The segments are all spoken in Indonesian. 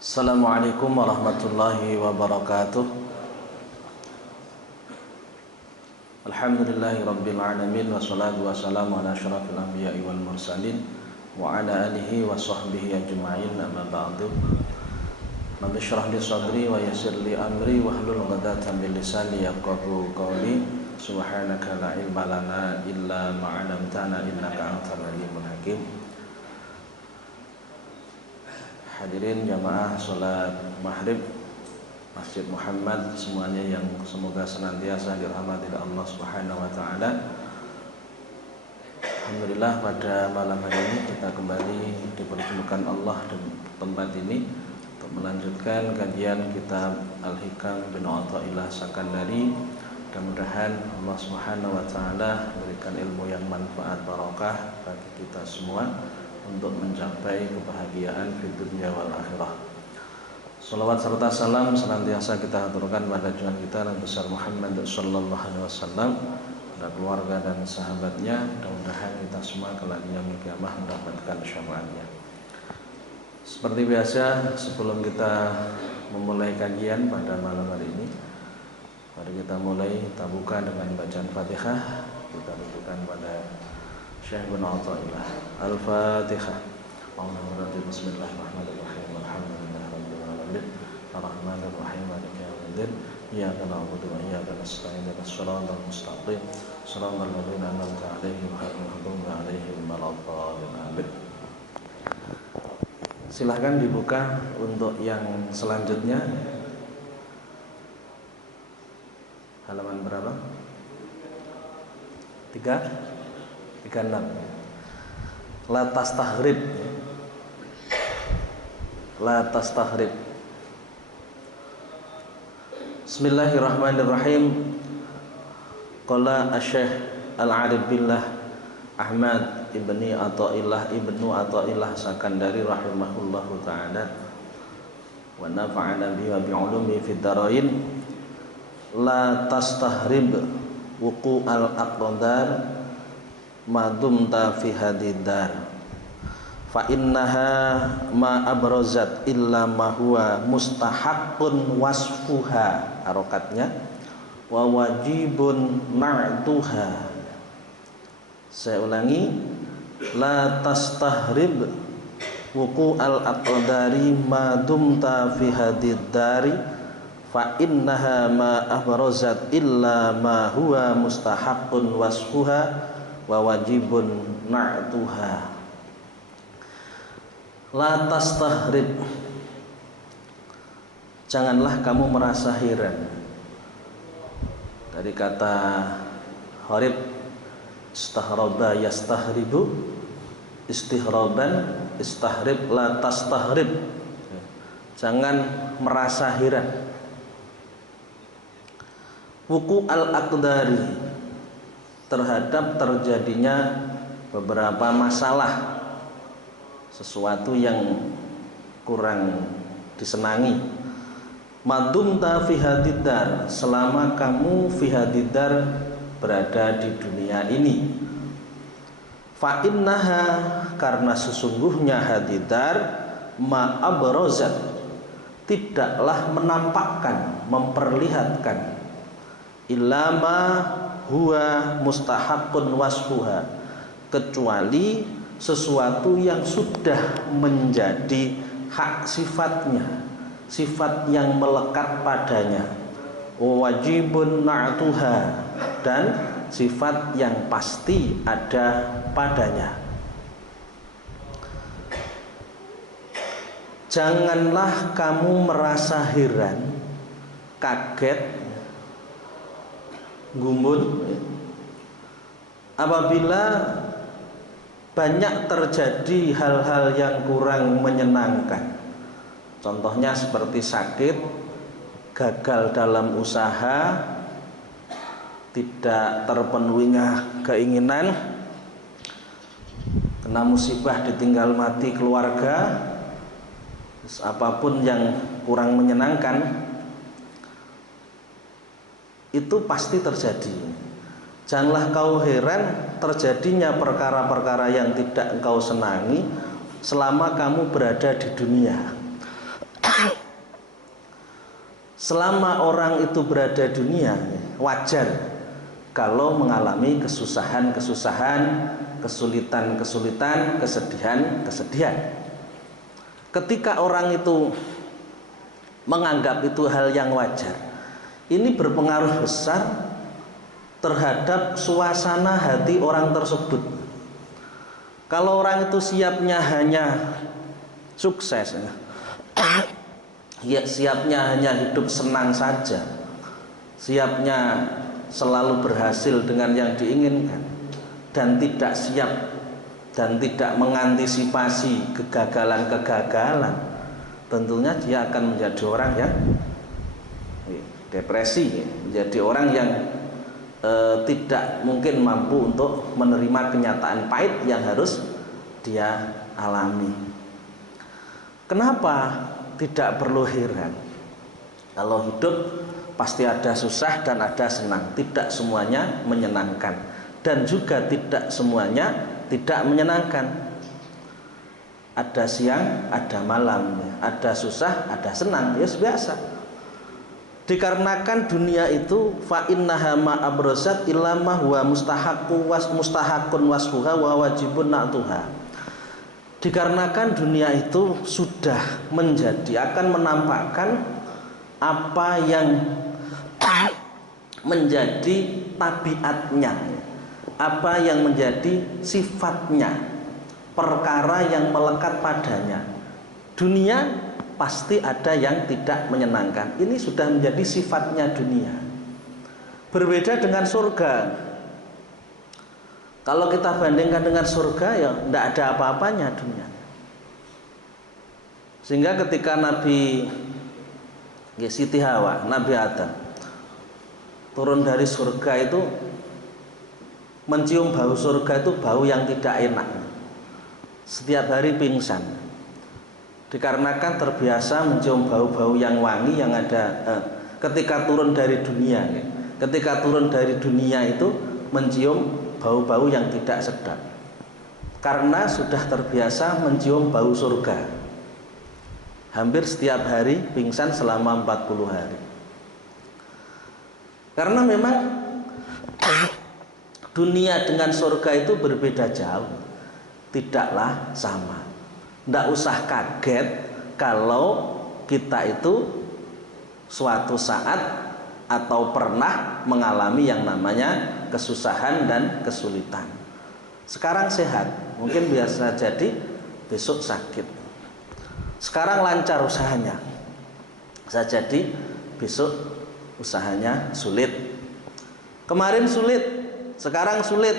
Assalamualaikum warahmatullahi wabarakatuh. Alhamdulillahi rabbil alamin, wassalatu wassalamu ala asyrafil anbiya'i wal mursalin wa ala alihi wa sahbihi ajma'in, amma ba'du. Rabbi shrah li sadri wa yassir li amri wahlul 'uqdatam min lisani yafqahu qawli. Subhanaka la ilma lana illa ma 'allamtana innaka antal alimul hakim. Hadirin jamaah salat maghrib Masjid Muhammad semuanya yang semoga senantiasa dirahmati oleh Allah Subhanahu wa taala. Alhamdulillah, pada malam hari ini kita kembali dipertemukan Allah di tempat ini untuk melanjutkan kajian kitab Al-Hikam bin Athaillah Sakandari. Mudah-mudahan Allah Subhanahu wa taala memberikan ilmu yang manfaat barokah bagi kita semua untuk mencapai kebahagiaan di dunia wal akhirah. Salawat serta salam senantiasa kita haturkan pada junjungan kita Nabi besar Muhammad sallallahu alaihi wasallam, pada keluarga dan sahabatnya. Mudah-mudahan kita semua kelak di yaumul qiyamah mendapatkan syafaatnya. Seperti biasa, sebelum kita memulai kajian pada malam hari ini, mari kita mulai, kita buka dengan bacaan Fatihah. Kita tunjukkan pada Syekh bin Athaillah. Al-Fatihah. Bismillahirrahmanirrahim. Alhamdulillahirabbil alamin. Arrahmanir rahim. Maliki yaumiddin. Iyyaka na'budu wa iyyaka nasta'in. Ihdinas siratal mustaqim. Shiratal ladzina an'amta 'alaihim ghairil maghdubi 'alaihim waladdallin. Silahkan dibuka untuk yang selanjutnya. Halaman berapa? 36. La tastaghrib. La tastaghrib. Bismillahirrahmanirrahim. Qala Asy-Syaikh Al-'Arif billah Ahmad ibni Athaillah Sakandari rahimahullahu ta'ala wa nafa'ana bihi wa bi'ulumi fid dharain. La tastaghrib wuqu al-aqdar madumta fi hadidar fa innaha ma abrazat illa ma huwa mustahaqqun wasfuha, harokatnya, wa wajibun na'tuha. Saya ulangi, la tastahrib wuqu al-aqdari madumta fi hadidari fa innaha ma abrazat illa ma huwa mustahaqqun wasfuha wa wajibun na'tuha. La tastaghrib, janganlah kamu merasa heran. Dari kata gharib, istaghraba yastaghribu, istighraban, istaghrib. La tastaghrib, jangan merasa heran. Wuku al-aqdari, terhadap terjadinya beberapa masalah, sesuatu yang kurang disenangi. Madumta fi hadidar, selama kamu fi hadidar, berada di dunia ini. Fa innaha, karena sesungguhnya hadidar, ma abrozat, tidaklah menampakkan, memperlihatkan, ilama huwa mustahaqqun wasfuha, kecuali sesuatu yang sudah menjadi hak sifatnya, sifat yang melekat padanya. Wajibun na'tuha, dan sifat yang pasti ada padanya. Janganlah kamu merasa heran, kaget, gumun apabila banyak terjadi hal-hal yang kurang menyenangkan. Contohnya seperti sakit, gagal dalam usaha, tidak terpenuhinya keinginan, kena musibah, ditinggal mati keluarga, apapun yang kurang menyenangkan itu pasti terjadi. Janganlah kau heran terjadinya perkara-perkara yang tidak engkau senangi selama kamu berada di dunia. selama orang itu berada di dunia, wajar kalau mengalami kesusahan-kesusahan, kesulitan-kesulitan, kesedihan-kesedihan. Ketika orang itu menganggap itu hal yang wajar, ini berpengaruh besar terhadap suasana hati orang tersebut. Kalau orang itu siapnya hanya sukses, ya siapnya hanya hidup senang saja, siapnya selalu berhasil dengan yang diinginkan, dan tidak siap dan tidak mengantisipasi kegagalan-kegagalan, tentunya dia akan menjadi orang yang depresi, menjadi orang yang tidak mungkin mampu untuk menerima kenyataan pahit yang harus dia alami. Kenapa? Tidak perlu heran, kalau hidup pasti ada susah dan ada senang. Tidak semuanya menyenangkan, dan juga tidak semuanya tidak menyenangkan. Ada siang, ada malam, ada susah, ada senang, ya biasa. Dikarenakan dunia itu fa innaha ma abrasat illa ma huwa mustahaqun wasfuha wa wajibun na'tuha. Dikarenakan dunia itu sudah akan menampakkan apa yang menjadi tabiatnya, apa yang menjadi sifatnya, perkara yang melekat padanya. Dunia pasti ada yang tidak menyenangkan. Ini sudah menjadi sifatnya dunia. Berbeda dengan surga. Kalau kita bandingkan dengan surga, ya tidak ada apa-apanya dunia. Sehingga ketika Nabi Siti Hawa, Nabi Adam turun dari surga itu, mencium bau surga itu bau yang tidak enak. Setiap hari pingsan. Dikarenakan terbiasa mencium bau-bau yang wangi yang ada ketika turun dari dunia. Ketika turun dari dunia itu mencium bau-bau yang tidak sedap, karena sudah terbiasa mencium bau surga. Hampir setiap hari pingsan selama 40 hari. Karena memang dunia dengan surga itu berbeda jauh, tidaklah sama. Tidak usah kaget kalau kita itu suatu saat atau pernah mengalami yang namanya kesusahan dan kesulitan. Sekarang sehat, mungkin biasa jadi besok sakit. Sekarang lancar usahanya, bisa jadi besok usahanya sulit. Kemarin sulit, sekarang sulit,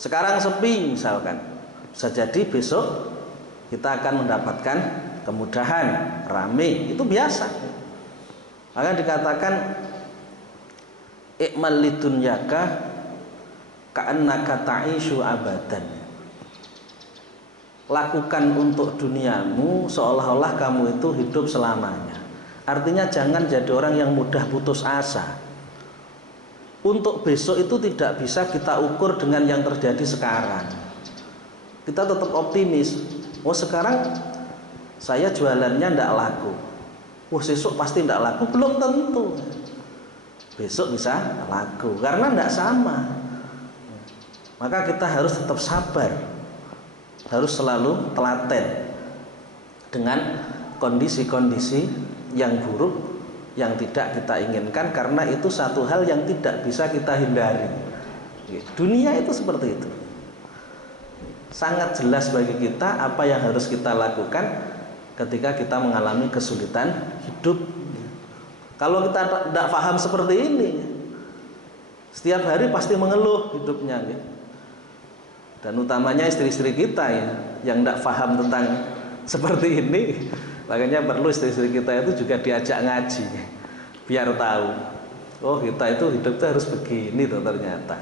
sekarang sepi misalkan, bisa jadi besok kita akan mendapatkan kemudahan, rame, itu biasa. Maka dikatakan ikmal lidunyaka ka'annaka ta'ishu abadan. Lakukan untuk duniamu seolah-olah kamu itu hidup selamanya. Artinya jangan jadi orang yang mudah putus asa. Untuk besok itu tidak bisa kita ukur dengan yang terjadi sekarang. Kita tetap optimis. Oh sekarang saya jualannya tidak laku, oh besok pasti tidak laku. Belum tentu besok bisa laku, karena tidak sama. Maka kita harus tetap sabar, harus selalu telaten dengan kondisi-kondisi yang buruk yang tidak kita inginkan, karena itu satu hal yang tidak bisa kita hindari. Dunia itu seperti itu. Sangat jelas bagi kita apa yang harus kita lakukan ketika kita mengalami kesulitan hidup. Kalau kita tidak paham seperti ini, setiap hari pasti mengeluh hidupnya, dan utamanya istri-istri kita yang tidak paham tentang seperti ini. Makanya perlu istri-istri kita itu juga diajak ngaji, biar tahu, oh kita itu hidup itu harus begini tuh ternyata.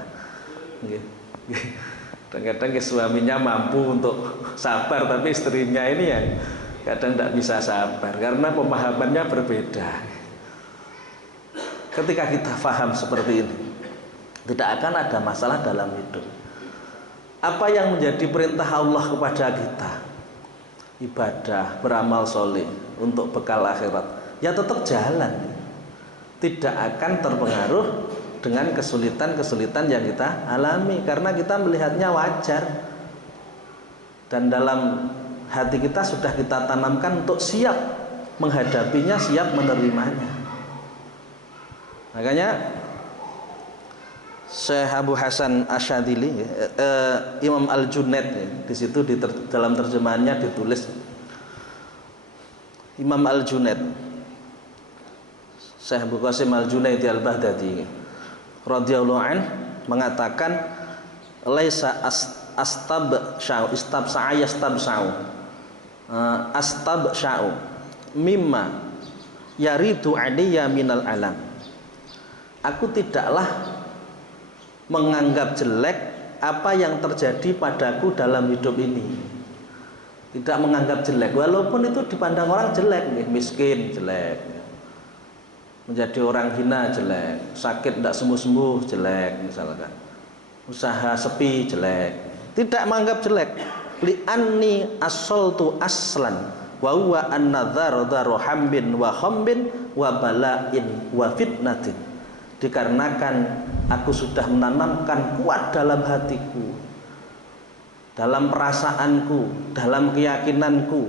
Kadang-kadang suaminya mampu untuk sabar, tapi istrinya ini yang kadang tidak bisa sabar karena pemahamannya berbeda. Ketika kita paham seperti ini, tidak akan ada masalah dalam hidup. Apa yang menjadi perintah Allah kepada kita, ibadah, beramal soleh untuk bekal akhirat, ya tetap jalan, tidak akan terpengaruh dengan kesulitan-kesulitan yang kita alami, karena kita melihatnya wajar dan dalam hati kita sudah kita tanamkan untuk siap menghadapinya, siap menerimanya. Makanya Syekh Abu Hasan Asyadili, Imam Al-Junaid, di situ dalam terjemahannya ditulis Imam Al-Junaid, Syekh Abu Qasim Al-Junaid Al-Baghdadi radhiyallahu an mengatakan laisa astabsya'u mimma yaridu aliyya minal alam. Aku tidaklah menganggap jelek apa yang terjadi padaku dalam hidup ini. Tidak menganggap jelek, walaupun itu dipandang orang jelek, miskin jelek, menjadi orang hina jelek, sakit tidak sembuh-sembuh jelek, misalkan usaha sepi jelek, tidak menganggap jelek. Li'anni asoltu aslan wa huwa an-nadharu daru hambin wa khambin wa bala'in wa fitnatin. Dikarenakan aku sudah menanamkan kuat dalam hatiku, dalam perasaanku, dalam keyakinanku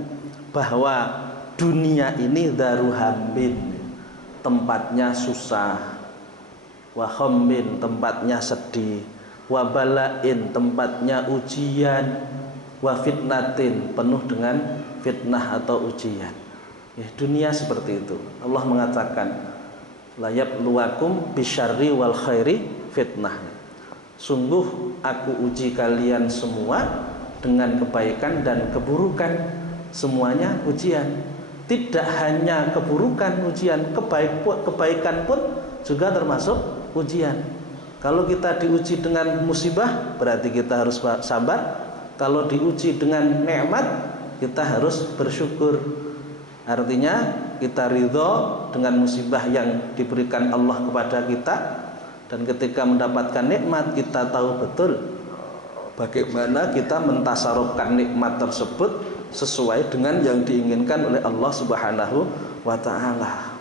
bahwa dunia ini daru hambin, tempatnya susah, wa khambin, tempatnya sedih, wa bala'in, tempatnya ujian, wa fitnatin, penuh dengan fitnah atau ujian. Ya, dunia seperti itu. Allah mengatakan layab luwakum bisyarri wal khairi fitnah. Sungguh aku uji kalian semua dengan kebaikan dan keburukan, semuanya ujian. Tidak hanya keburukan ujian, kebaikan pun juga termasuk ujian. Kalau kita diuji dengan musibah, berarti kita harus sabar. Kalau diuji dengan nikmat, kita harus bersyukur. Artinya kita ridho dengan musibah yang diberikan Allah kepada kita, dan ketika mendapatkan nikmat kita tahu betul bagaimana kita mentasarufkan nikmat tersebut sesuai dengan yang diinginkan oleh Allah Subhanahu wa ta'ala.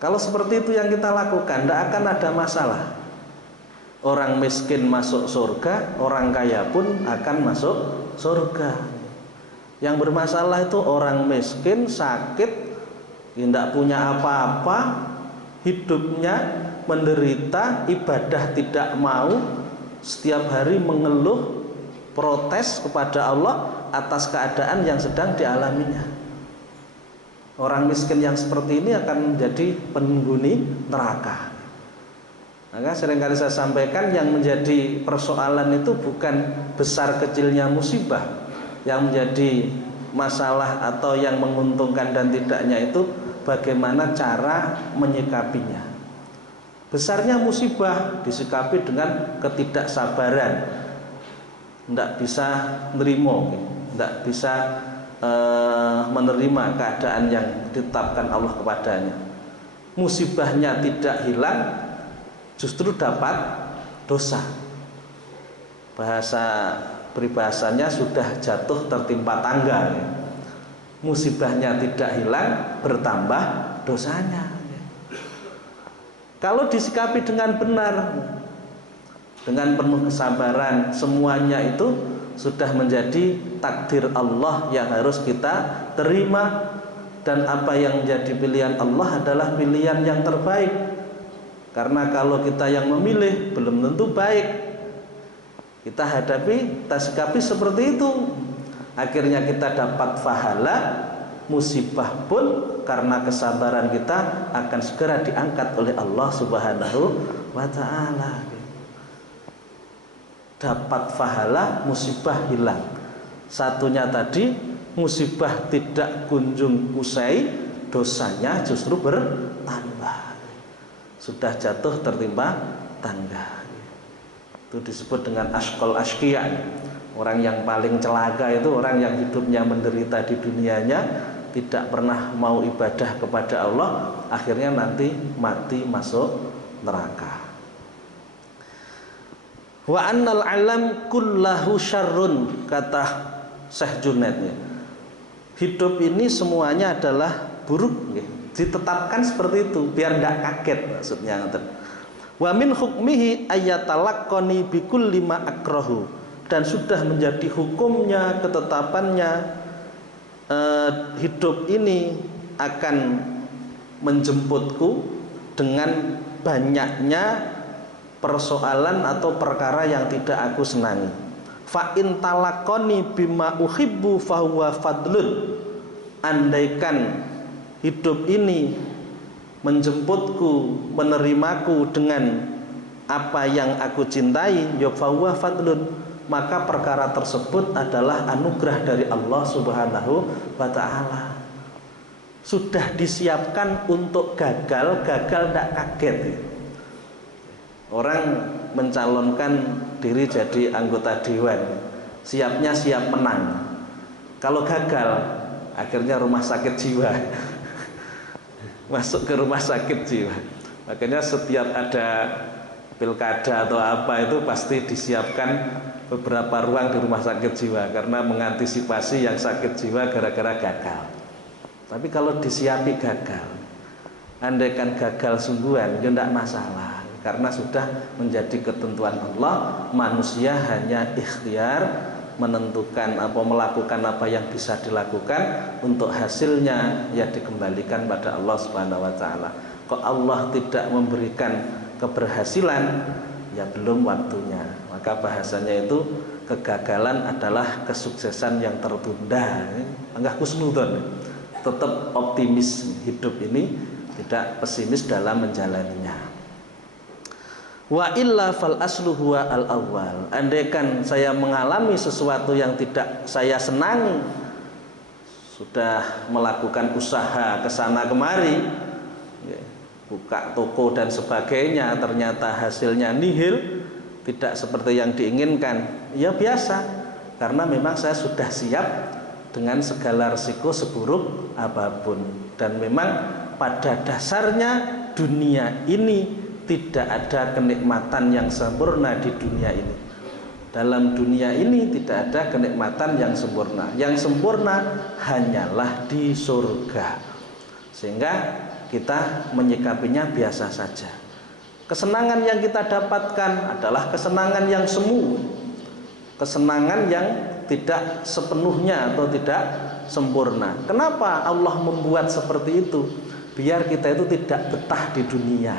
Kalau seperti itu yang kita lakukan, tidak akan ada masalah. Orang miskin masuk surga, orang kaya pun akan masuk surga. Yang bermasalah itu orang miskin, sakit, tidak punya apa-apa, hidupnya menderita, ibadah tidak mau, setiap hari mengeluh, protes kepada Allah atas keadaan yang sedang dialaminya. Orang miskin yang seperti ini akan menjadi penghuni neraka. Maka seringkali saya sampaikan, yang menjadi persoalan itu bukan besar kecilnya musibah. Yang menjadi masalah atau yang menguntungkan dan tidaknya itu bagaimana cara menyikapinya. Besarnya musibah disikapi dengan ketidaksabaran, tidak bisa menerima, tidak bisa menerima keadaan yang ditetapkan Allah kepadanya. Musibahnya tidak hilang, justru dapat dosa. Bahasa peribahasanya sudah jatuh tertimpa tangga, ya. Musibahnya tidak hilang, bertambah dosanya. Kalau disikapi dengan benar, dengan penuh kesabaran, semuanya itu sudah menjadi takdir Allah yang harus kita terima, dan apa yang menjadi pilihan Allah adalah pilihan yang terbaik. Karena kalau kita yang memilih belum tentu baik. Kita hadapi, kita sikapi seperti itu. Akhirnya kita dapat pahala, musibah pun karena kesabaran kita akan segera diangkat oleh Allah Subhanahu wa ta'ala. Dapat pahala, musibah hilang. Satunya tadi, musibah tidak kunjung usai, dosanya justru bertambah. Sudah jatuh tertimpa tangga. Itu disebut dengan asqal asqiya. Orang yang paling celaka itu orang yang hidupnya menderita di dunianya, tidak pernah mau ibadah kepada Allah, akhirnya nanti mati masuk neraka. Wa annal alam kullahu syarrun, kata Syekh Junaid. hidup ini semuanya adalah buruk, ditetapkan seperti itu biar tidak kaget maksudnya. Wa min hukmihi ayatalaqqani bikulli ma akrahu, dan sudah menjadi hukumnya, ketetapannya, hidup ini akan menjemputku dengan banyaknya persoalan atau perkara yang tidak aku senangi. Fa in talaqani bima uhibbu fahuwa fadlun, andaikan hidup ini menjemputku, menerimaku dengan apa yang aku cintai, ya fahuwa fadlun, maka perkara tersebut adalah anugerah dari Allah Subhanahu wa ta'ala. Sudah disiapkan untuk gagal tidak kaget. Orang mencalonkan diri jadi anggota dewan, siapnya siap menang. Kalau gagal, akhirnya rumah sakit jiwa. Masuk ke rumah sakit jiwa. Makanya setiap ada pilkada atau apa itu pasti disiapkan beberapa ruang di rumah sakit jiwa, karena mengantisipasi yang sakit jiwa gara-gara gagal. Tapi kalau disiapi gagal, andaikan gagal sungguhan, ya tidak masalah, karena sudah menjadi ketentuan Allah. Manusia hanya ikhtiar menentukan apa, melakukan apa yang bisa dilakukan, untuk hasilnya ya dikembalikan pada Allah Subhanahu wa ta'ala. Kok Allah tidak memberikan keberhasilan, ya belum waktunya. Maka bahasanya itu kegagalan adalah kesuksesan yang tertunda. Enggak kusnudon, tetap optimis hidup ini, tidak pesimis dalam menjalaninya. Wa illa fal aslu huwa al awwal, andaikan saya mengalami sesuatu yang tidak saya senangi, sudah melakukan usaha kesana kemari, buka toko dan sebagainya, ternyata hasilnya nihil, tidak seperti yang diinginkan, ya biasa, karena memang saya sudah siap dengan segala risiko seburuk apapun. Dan memang pada dasarnya dunia ini tidak ada kenikmatan yang sempurna di dunia ini. Dalam dunia ini tidak ada kenikmatan yang sempurna. Yang sempurna hanyalah di surga. Sehingga kita menyikapinya biasa saja. Kesenangan yang kita dapatkan adalah kesenangan yang semu, kesenangan yang tidak sepenuhnya atau tidak sempurna. Kenapa Allah membuat seperti itu? Biar kita itu tidak betah di dunia,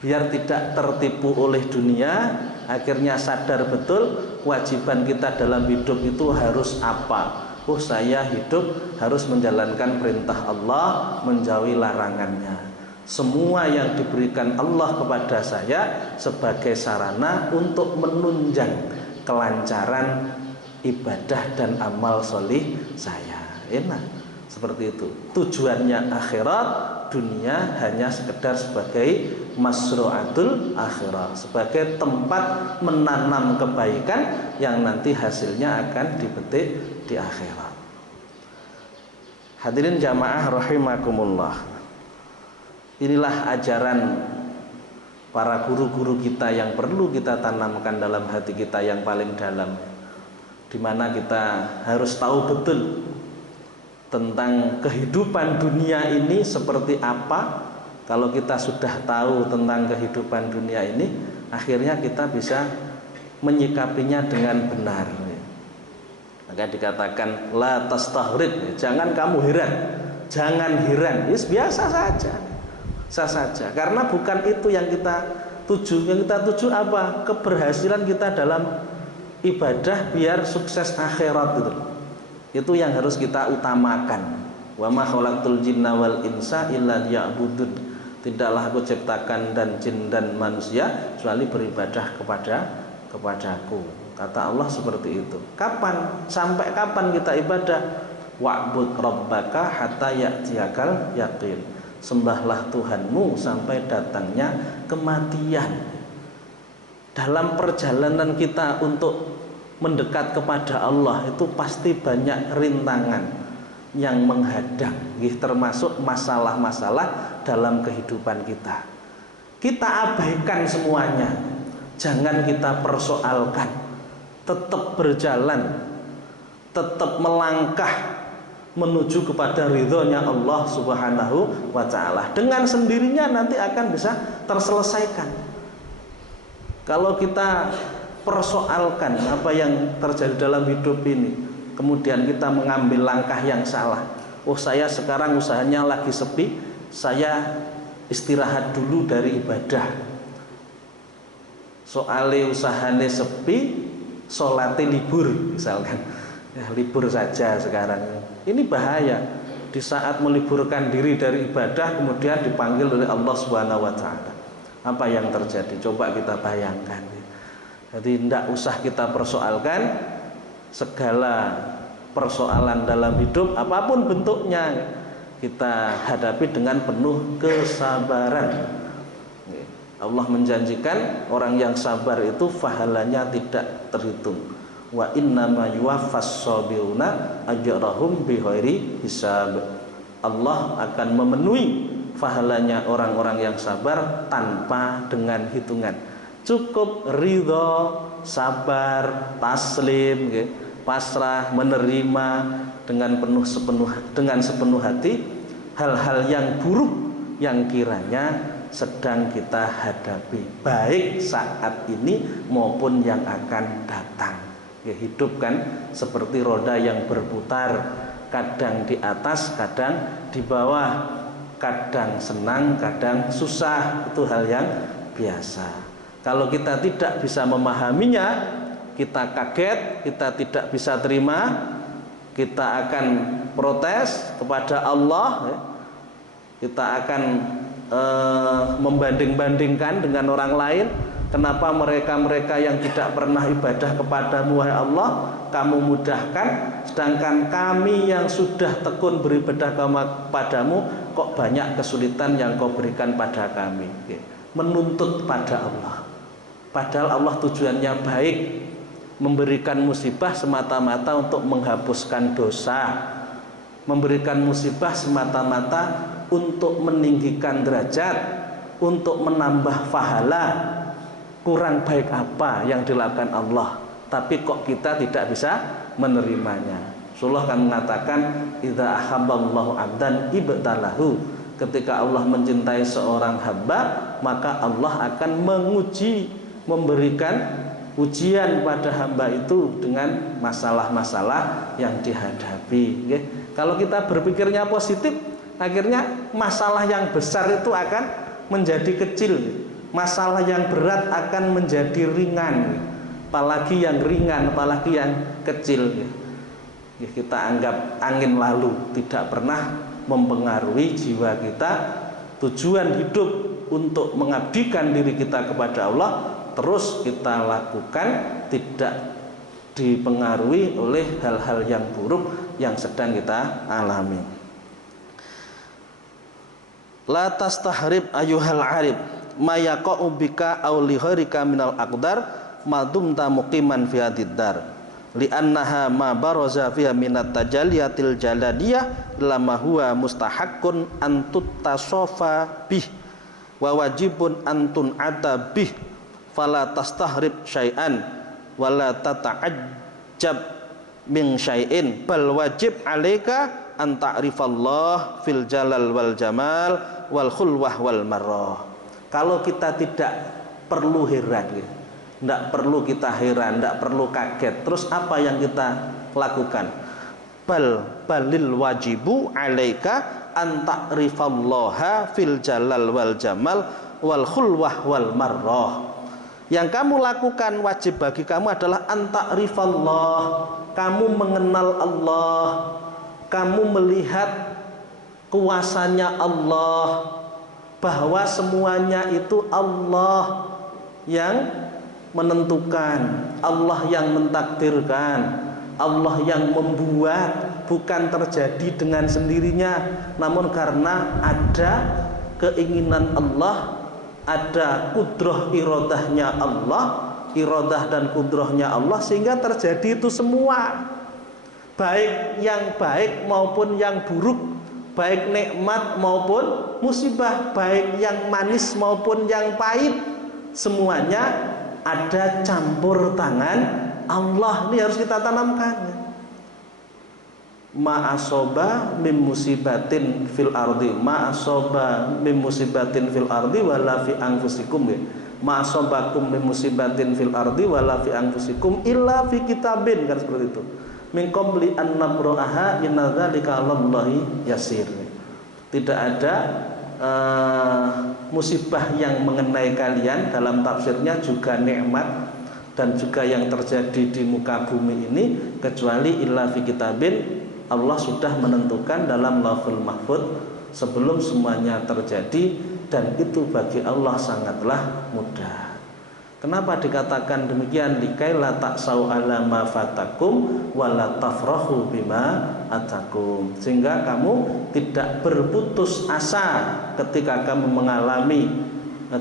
biar tidak tertipu oleh dunia, akhirnya sadar betul kewajiban kita dalam hidup itu harus apa. Oh, saya hidup harus menjalankan perintah Allah, menjauhi larangannya. Semua yang diberikan Allah kepada saya sebagai sarana untuk menunjang kelancaran ibadah dan amal solih saya. Enak seperti itu. Tujuannya akhirat, dunia hanya sekedar sebagai masru'atul akhirat, sebagai tempat menanam kebaikan yang nanti hasilnya akan dipetik di akhirat. Hadirin jamaah rahimakumullah. Inilah ajaran para guru-guru kita yang perlu kita tanamkan dalam hati kita yang paling dalam, di mana kita harus tahu betul tentang kehidupan dunia ini seperti apa. Kalau kita sudah tahu tentang kehidupan dunia ini, akhirnya kita bisa menyikapinya dengan benar. Maka dikatakan la tastahrid, jangan kamu heran, jangan heran, biasa saja. Saja, karena bukan itu yang kita tuju. Yang kita tuju apa? Keberhasilan kita dalam ibadah biar sukses akhirat itu. Itu yang harus kita utamakan. Wa ma khalaqtul jinna wal insa illa liya'budun. Tidaklah aku ciptakan dan jin dan manusia kecuali beribadah kepadaku. Kata Allah seperti itu. Kapan? Sampai kapan kita ibadah? Wa'bud rabbaka hatta ya'tiyakal yaqin. Sembahlah Tuhanmu sampai datangnya kematian. Dalam perjalanan kita untuk mendekat kepada Allah itu pasti banyak rintangan yang menghadang, termasuk masalah-masalah dalam kehidupan kita. Kita abaikan semuanya, jangan kita persoalkan, tetap berjalan, tetap melangkah menuju kepada ridhonya Allah Subhanahu wa ta'ala. Dengan sendirinya nanti akan bisa terselesaikan. Kalau kita persoalkan apa yang terjadi dalam hidup ini, kemudian kita mengambil langkah yang salah. Oh, saya sekarang usahanya lagi sepi, saya istirahat dulu dari ibadah. Soalnya usahanya sepi, sholatnya libur misalkan. Ya, libur saja sekarang. Ini bahaya. Di saat meliburkan diri dari ibadah kemudian dipanggil oleh Allah Subhanahu wa taala. Apa yang terjadi? Coba kita bayangkan. Jadi tidak usah kita persoalkan segala persoalan dalam hidup apapun bentuknya, kita hadapi dengan penuh kesabaran. Allah menjanjikan orang yang sabar itu pahalanya tidak terhitung. Wa innama yuwaffas sabiruna ajrahum bighairi hisab. Allah akan memenuhi pahalanya orang-orang yang sabar tanpa dengan hitungan. Cukup ridho, sabar, taslim, pasrah, menerima dengan sepenuh hati hal-hal yang buruk yang kiranya sedang kita hadapi, baik saat ini maupun yang akan datang. Ya, hidup kan seperti roda yang berputar, kadang di atas, kadang di bawah, kadang senang, kadang susah. Itu hal yang biasa. Kalau kita tidak bisa memahaminya, kita kaget, kita tidak bisa terima, kita akan protes kepada Allah, ya. Kita akan membanding-bandingkan dengan orang lain. Kenapa mereka yang tidak pernah ibadah kepadamu, wahai Allah, kamu mudahkan, sedangkan kami yang sudah tekun beribadah kepadamu, kok banyak kesulitan yang kau berikan pada kami. Menuntut pada Allah. Padahal Allah tujuannya baik, memberikan musibah semata-mata untuk menghapuskan dosa, memberikan musibah semata-mata untuk meninggikan derajat, untuk menambah pahala. Kurang baik apa yang dilakukan Allah, tapi kok kita tidak bisa menerimanya. Rasulullah kan mengatakan, idza ahabballahu 'abdan ibtalahu. Ketika Allah mencintai seorang hamba, maka Allah akan menguji, memberikan ujian pada hamba itu dengan masalah-masalah yang dihadapi. Kalau kita berpikirnya positif, akhirnya masalah yang besar itu akan menjadi kecil. Masalah yang berat akan menjadi ringan, apalagi yang ringan, apalagi yang kecil. Kita anggap angin lalu, tidak pernah mempengaruhi jiwa kita. Tujuan hidup untuk mengabdikan diri kita kepada Allah terus kita lakukan, tidak dipengaruhi oleh hal-hal yang buruk yang sedang kita alami. La tastahrib ayyuhal arib mayaqa'u bika aw li ghairika minal aqdar madumta muqiman fi hadiddar li'annaha ma baraza fiha minat tajalliyatil jaladiyah lama huwa mustahaqqun an tuttasafa bih wa wajibun antun ata bih fala tastahrib syai'an wala tata'ajjab min syai'in bal wajib 'alaika an ta'rifallah fil jalal wal jamal wal khulwah wal marrah. Kalau kita tidak perlu heran, tidak perlu kita heran, tidak perlu kaget, terus apa yang kita lakukan? Balil wajibu 'alaika an ta'rifallaha fil jalal wal jamal wal khulwah wal marrah. Yang kamu lakukan wajib bagi kamu adalah an ta'rifallah, kamu mengenal Allah, kamu melihat kuasanya Allah, bahwa semuanya itu Allah yang menentukan, Allah yang mentakdirkan, Allah yang membuat, bukan terjadi dengan sendirinya, namun karena ada keinginan Allah, ada kudrah irodahnya Allah, iradah dan kudrahnya Allah, sehingga terjadi itu semua, baik yang baik maupun yang buruk, baik nikmat maupun musibah, baik yang manis maupun yang pahit, semuanya ada campur tangan Allah. Ini harus kita tanamkan. ma asoba mim musibatin fil ardi, ma asoba mim musibatin fil ardi wala fi anfusikum, ya. Ma asobakum mim musibatin fil ardi wala fi anfusikum illa fi kitabin, kan seperti itu. Min qabli an nabraha inna dzalika 'alallahi yasir. Tidak ada musibah yang mengenai kalian, dalam tafsirnya juga nikmat dan juga yang terjadi di muka bumi ini, kecuali illa fi kitabin, Allah sudah menentukan dalam Lauhul Mahfuz sebelum semuanya terjadi, dan itu bagi Allah sangatlah mudah. Kenapa dikatakan demikian? Likaila ta'sau ala ma fatakum wala tafrahu bima atakum, sehingga kamu tidak berputus asa ketika kamu mengalami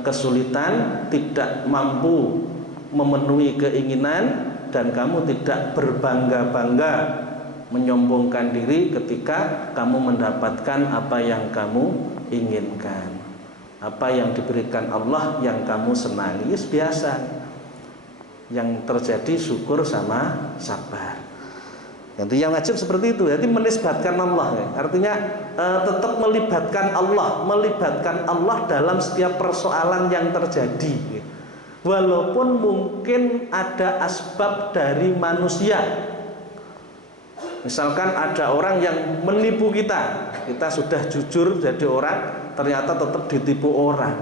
kesulitan, tidak mampu memenuhi keinginan, dan kamu tidak berbangga-bangga menyombongkan diri ketika kamu mendapatkan apa yang kamu inginkan, apa yang diberikan Allah yang kamu senangi. Biasa yang terjadi syukur sama sabar. Yang wajib seperti itu. Jadi menisbatkan Allah, ya. Artinya tetap melibatkan Allah dalam setiap persoalan yang terjadi, ya. Walaupun mungkin ada asbab dari manusia. Misalkan ada orang yang menipu kita, kita sudah jujur jadi orang, ternyata tetap ditipu orang.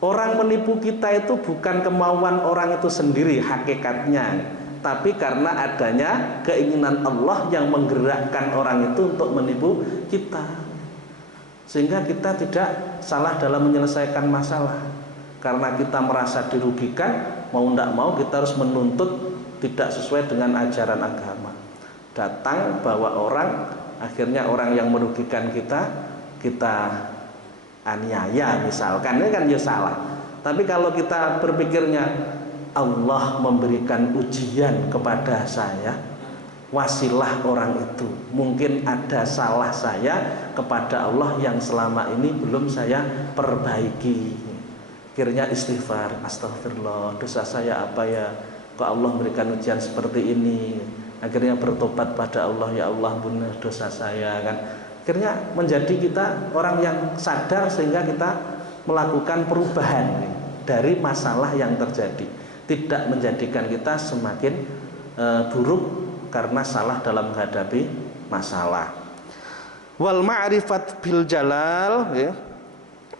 Orang menipu kita itu bukan kemauan orang itu sendiri hakikatnya, tapi karena adanya keinginan Allah yang menggerakkan orang itu untuk menipu kita, sehingga kita tidak salah dalam menyelesaikan masalah. Karena kita merasa dirugikan, mau tidak mau kita harus menuntut tidak sesuai dengan ajaran agama. Datang bawa orang, akhirnya orang yang merugikan kita aniaya misalkan, ini kan ya salah. Tapi kalau kita berpikirnya Allah memberikan ujian kepada saya, wasilah orang itu, mungkin ada salah saya kepada Allah yang selama ini belum saya perbaiki. Akhirnya istighfar, astagfirullah, dosa saya apa ya, kok Allah memberikan ujian seperti ini. Akhirnya bertobat pada Allah, ya Allah benar dosa saya, kan. Akhirnya menjadi kita orang yang sadar, sehingga kita melakukan perubahan dari masalah yang terjadi, tidak menjadikan kita semakin buruk karena salah dalam menghadapi masalah. Wal ma'rifat bil jalal, ya.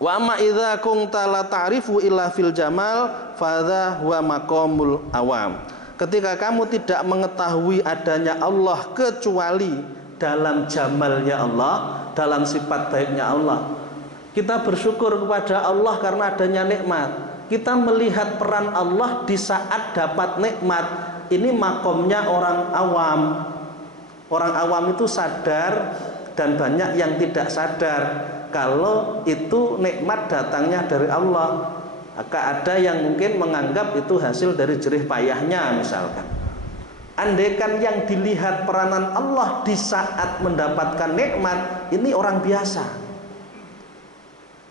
Wa ma idza kunta la ta'rifu illa fil jamal fadha huwa maqamul awam. Ketika kamu tidak mengetahui adanya Allah kecuali dalam jamalnya Allah, dalam sifat baiknya Allah, kita bersyukur kepada Allah karena adanya nikmat. Kita melihat peran Allah di saat dapat nikmat. Ini makomnya orang awam. Orang awam itu sadar, dan banyak yang tidak sadar kalau itu nikmat datangnya dari Allah. Maka ada yang mungkin menganggap itu hasil dari jerih payahnya misalkan. Andaikan yang dilihat peranan Allah di saat mendapatkan nikmat, ini orang biasa.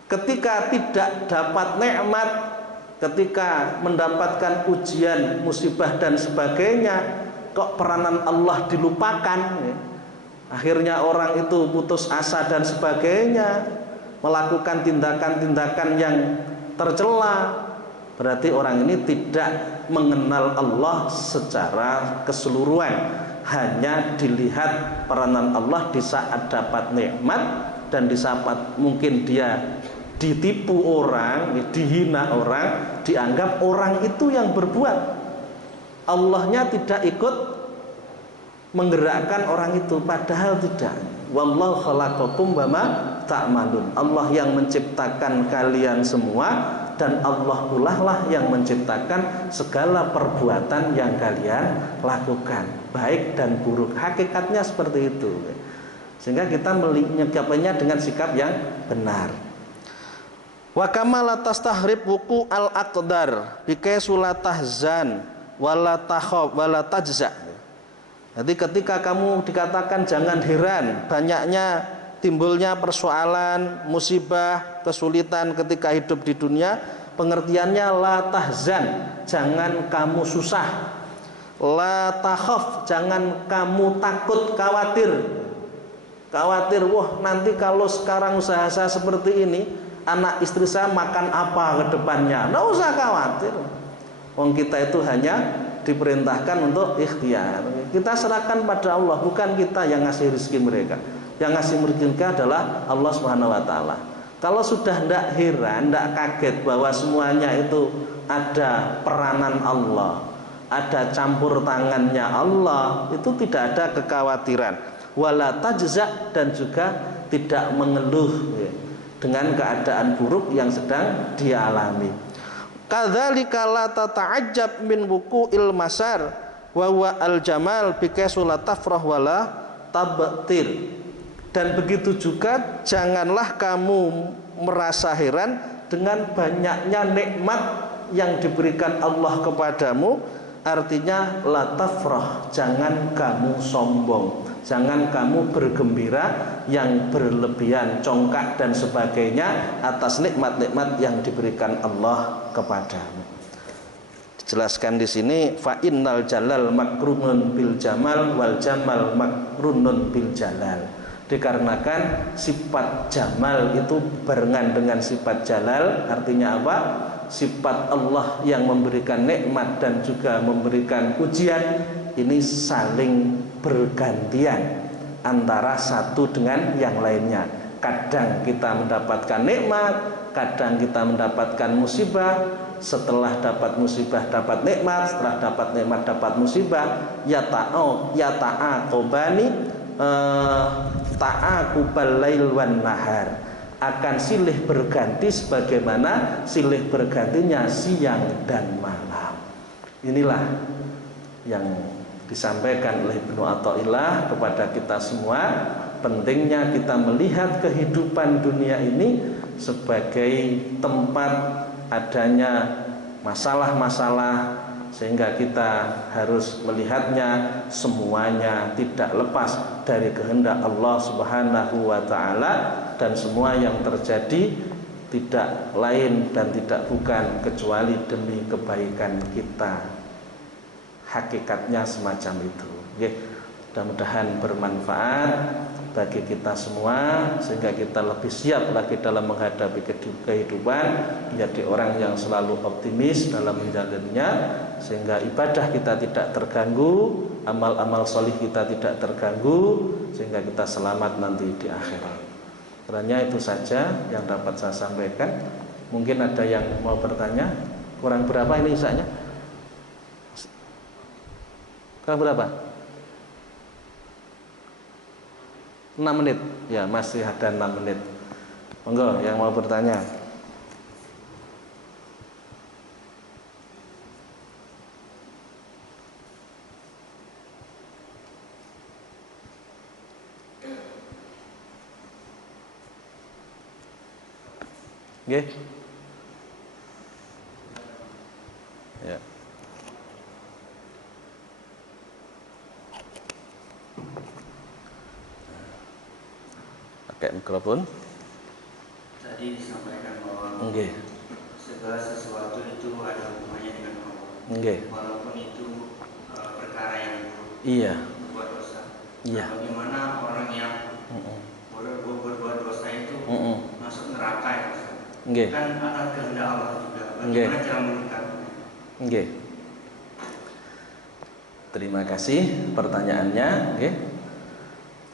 Ketika tidak dapat nikmat, ketika mendapatkan ujian, musibah dan sebagainya, kok peranan Allah dilupakan, ya. Akhirnya orang itu putus asa dan sebagainya, melakukan tindakan-tindakan yang tercela. Berarti orang ini tidak mengenal Allah secara keseluruhan, hanya dilihat peranan Allah di saat dapat nikmat, dan di saat mungkin dia ditipu orang, dihina orang, dianggap orang itu yang berbuat. Allahnya tidak ikut menggerakkan orang itu, padahal tidak. Wallahu khalaqakum wa ma ta'malun. Allah yang menciptakan kalian semua, dan Allah pula lah yang menciptakan segala perbuatan yang kalian lakukan, baik dan buruk. Hakikatnya seperti itu, sehingga kita menyikapinya dengan sikap yang benar. Wa kama la tastahrib wuqu al aqdar bikaisu la tahzan wala takhab wala tajza. Jadi ketika kamu dikatakan jangan heran banyaknya timbulnya persoalan, musibah, kesulitan ketika hidup di dunia, pengertiannya la tahzan, jangan kamu susah. La takhaf, jangan kamu takut, khawatir. Khawatir, wah nanti kalau sekarang usaha saya seperti ini, anak istri saya makan apa ke depannya. Nggak usah khawatir. Wong kita itu hanya diperintahkan untuk ikhtiar. Kita serahkan pada Allah, bukan kita yang ngasih rezeki mereka. Yang ngasih rezeki mereka adalah Allah Subhanahu wa taala. Kalau sudah ndak heran, ndak kaget bahwa semuanya itu ada peranan Allah, ada campur tangannya Allah, itu tidak ada kekhawatiran. Wala tajza, dan juga tidak mengeluh ya, dengan keadaan buruk yang sedang dialami. Kadzalika la tata'ajjab min wuqu'il masar wa huwa al-jamal bikaisu la tafrah wala tabtir. Dan begitu juga janganlah kamu merasa heran dengan banyaknya nikmat yang diberikan Allah kepadamu. Artinya la tafrah, jangan kamu sombong, jangan kamu bergembira yang berlebihan, congkak dan sebagainya atas nikmat-nikmat yang diberikan Allah kepadamu. Dijelaskan di sini, fa innal jalal makrunun bil jamal wal jamal makrunun bil jalal. Dikarenakan sifat jamal itu barengan dengan sifat jalal. Artinya apa? Sifat Allah yang memberikan nikmat dan juga memberikan ujian ini saling bergantian antara satu dengan yang lainnya. Kadang kita mendapatkan nikmat, kadang kita mendapatkan musibah. Setelah dapat musibah dapat nikmat, setelah dapat nikmat dapat musibah. Ya ta'aqobani ta'aqubal lail wan nahar, akan silih berganti sebagaimana silih bergantinya siang dan malam. Inilah yang disampaikan oleh Ibnu Athaillah kepada kita semua. Pentingnya kita melihat kehidupan dunia ini sebagai tempat adanya masalah-masalah, sehingga kita harus melihatnya semuanya tidak lepas dari kehendak Allah Subhanahu wa taala, dan semua yang terjadi tidak lain dan tidak bukan kecuali demi kebaikan kita. Hakikatnya semacam itu. Mudah-mudahan bermanfaat bagi kita semua, sehingga kita lebih siap lagi dalam menghadapi kehidupan, menjadi orang yang selalu optimis dalam menjalannya, sehingga ibadah kita tidak terganggu, amal-amal solih kita tidak terganggu, sehingga kita selamat nanti di akhirat. Kiranya itu saja yang dapat saya sampaikan. Mungkin ada yang mau bertanya. Kurang berapa ini isanya? Kurang berapa? 6 menit. Ya, masih ada 6 menit. Monggo yang mau bertanya. Nggih. Ya. Pakai mikrofon. Tadi disampaikan bahwa segala sesuatu itu ada hubungannya dengan Allah. Walaupun itu perkara yang berbuat dosa. Iya. Bagaimana orang yang berbuat dosa itu masuk neraka ya? Kan atas kehendak Allah juga. Bagaimana cara menyikapinya? Terima kasih pertanyaannya.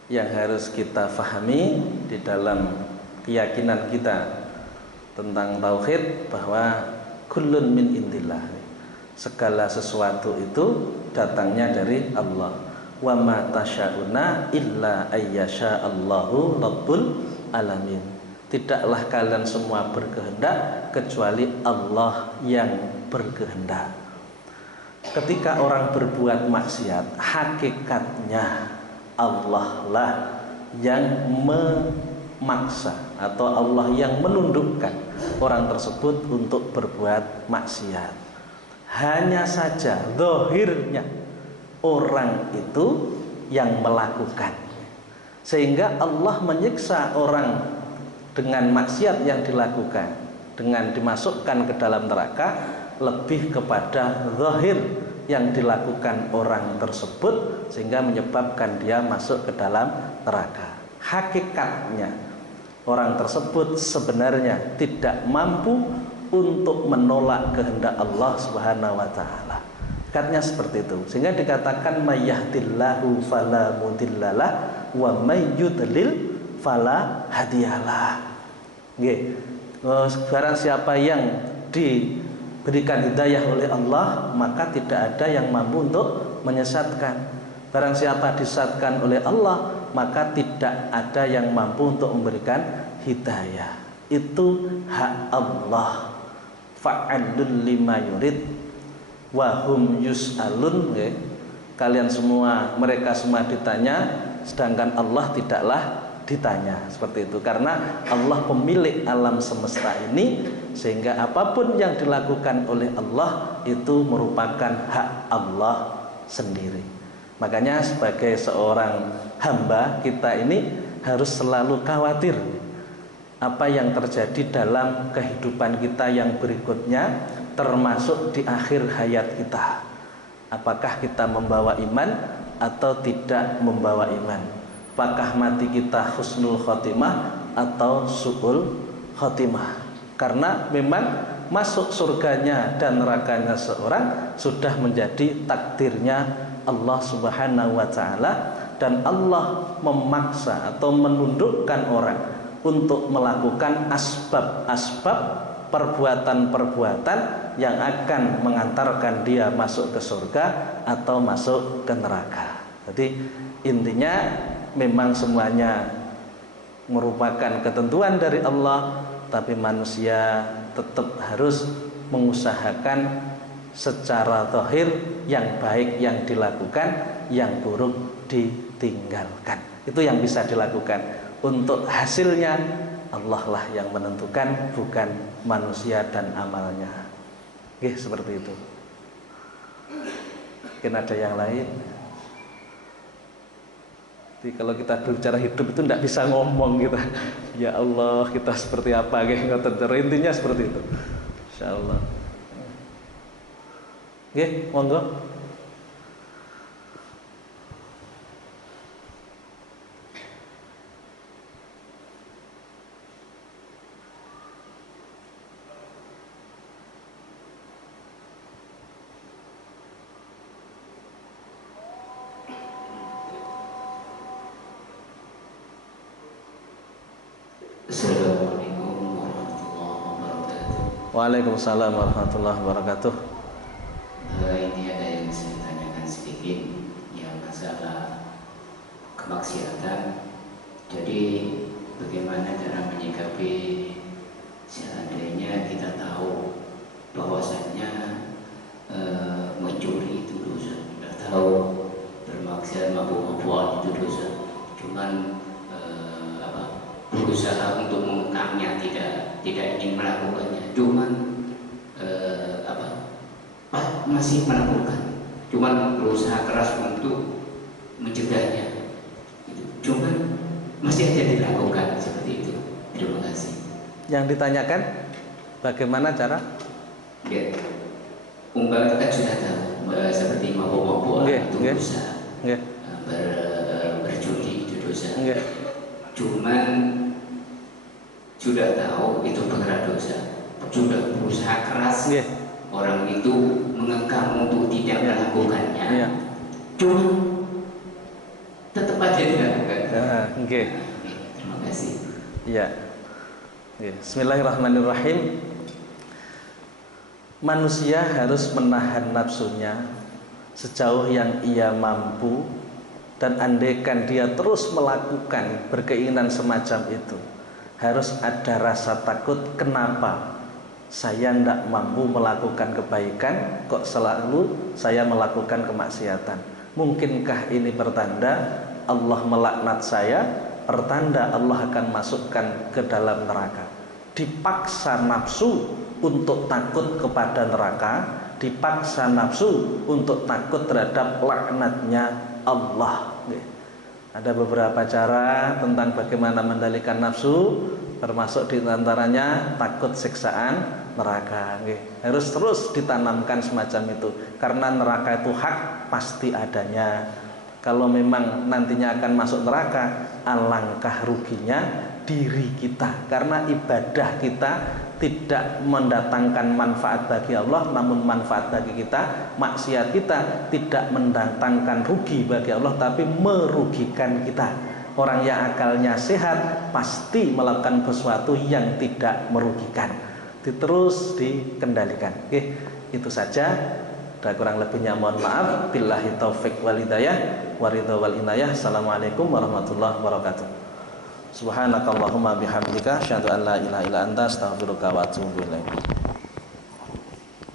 Yang harus kita fahami di dalam keyakinan kita tentang tauhid, bahwa kullun min indillah, segala sesuatu itu datangnya dari Allah. Wa ma tasyauna illa ayyasha Allahu rabbul alamin. Tidaklah kalian semua berkehendak kecuali Allah yang berkehendak. Ketika orang berbuat maksiat, hakikatnya Allah lah yang memaksa atau Allah yang menundukkan orang tersebut untuk berbuat maksiat. Hanya saja zahirnya orang itu yang melakukan, sehingga Allah menyiksa orang dengan maksiat yang dilakukan, dengan dimasukkan ke dalam neraka, lebih kepada zahir yang dilakukan orang tersebut sehingga menyebabkan dia masuk ke dalam neraka. Hakikatnya orang tersebut sebenarnya tidak mampu untuk menolak kehendak Allah Subhanahu wa taala. Hakikatnya seperti itu. Sehingga dikatakan mayyahdillahu fala mudhillalah wa may yudlil fala hadiyalah. Nggih. Barang siapa yang diberikan hidayah oleh Allah, maka tidak ada yang mampu untuk menyesatkan. Barang siapa disesatkan oleh Allah, maka tidak ada yang mampu untuk memberikan hidayah. Itu hak Allah. Fa'alul lima yurid wa hum yus'alun. Kalian semua, mereka semua ditanya, sedangkan Allah tidaklah ditanya. Seperti itu. Karena Allah pemilik alam semesta ini, sehingga apapun yang dilakukan oleh Allah itu merupakan hak Allah sendiri. Makanya sebagai seorang hamba, kita ini harus selalu khawatir apa yang terjadi dalam kehidupan kita yang berikutnya, termasuk di akhir hayat kita. Apakah kita membawa iman atau tidak membawa iman? Apakah mati kita husnul khotimah atau su'ul khotimah? Karena memang masuk surganya dan nerakanya seorang sudah menjadi takdirnya Allah Subhanahu wa taala, dan Allah memaksa atau menundukkan orang untuk melakukan asbab-asbab perbuatan-perbuatan yang akan mengantarkan dia masuk ke surga atau masuk ke neraka. Jadi intinya memang semuanya merupakan ketentuan dari Allah, tapi manusia tetap harus mengusahakan secara zahir yang baik yang dilakukan, yang buruk ditinggalkan. Itu yang bisa dilakukan. Untuk hasilnya Allah lah yang menentukan, bukan manusia dan amalnya. Oke, seperti itu. Mungkin ada yang lain. Jadi kalau kita berbicara hidup itu tidak bisa ngomong kita. Ya Allah, kita seperti apa? Intinya seperti itu. Insya Allah. Oke, monggo. Assalamualaikum warahmatullahi wabarakatuh. Waalaikumsalam warahmatullahi wabarakatuh. Ini ada yang saya tanyakan sedikit, yang masalah kemaksiatan. Jadi bagaimana cara menyikapi seandainya kita tahu bahwasannya mencuri itu dosa, kita tahu bermaksiat mabuk-mabukan itu dosa, cuman berusaha untuk mengekangnya, tidak ingin melakukannya, cuman masih melakukan, cuman berusaha keras untuk mencegahnya, cuman masih aja dilakukan seperti itu. Terima kasih. Yang ditanyakan bagaimana cara? Ya, umpama kita sudah tahu seperti mabuk-mabukan itu dosa, berjudi itu dosa, cuman sudah tahu itu benar dosa, sudah berusaha keras orang itu mengekang untuk tidak melakukannya, cuma tetap aja dilakukan. Terima kasih. Ya. Bismillahirrahmanirrahim. Manusia harus menahan nafsunya sejauh yang ia mampu, dan andaikan dia terus melakukan berkeinginan semacam itu, harus ada rasa takut. Kenapa saya tidak mampu melakukan kebaikan, kok selalu saya melakukan kemaksiatan? Mungkinkah ini pertanda Allah melaknat saya, pertanda Allah akan masukkan ke dalam neraka? Dipaksa nafsu untuk takut kepada neraka, dipaksa nafsu untuk takut terhadap laknatnya Allah. Ada beberapa cara tentang bagaimana mengendalikan nafsu. termasuk diantaranya takut siksaan neraka. Harus terus ditanamkan semacam itu, karena neraka itu hak pasti adanya. Kalau memang nantinya akan masuk neraka, alangkah ruginya diri kita, karena ibadah kita tidak mendatangkan manfaat bagi Allah, namun manfaat bagi kita. Maksiat kita tidak mendatangkan rugi bagi Allah, tapi merugikan kita. Orang yang akalnya sehat pasti melakukan sesuatu yang tidak merugikan. Terus dikendalikan. Oke, itu saja. Dan kurang lebihnya mohon maaf. Billahi taufik wal hidayah waridha wal inayah. Assalamualaikum warahmatullahi wabarakatuh. Subhanakallahumma bihamdika asyhadu an la ilaha illa anta astaghfiruka wa atubu ilaik.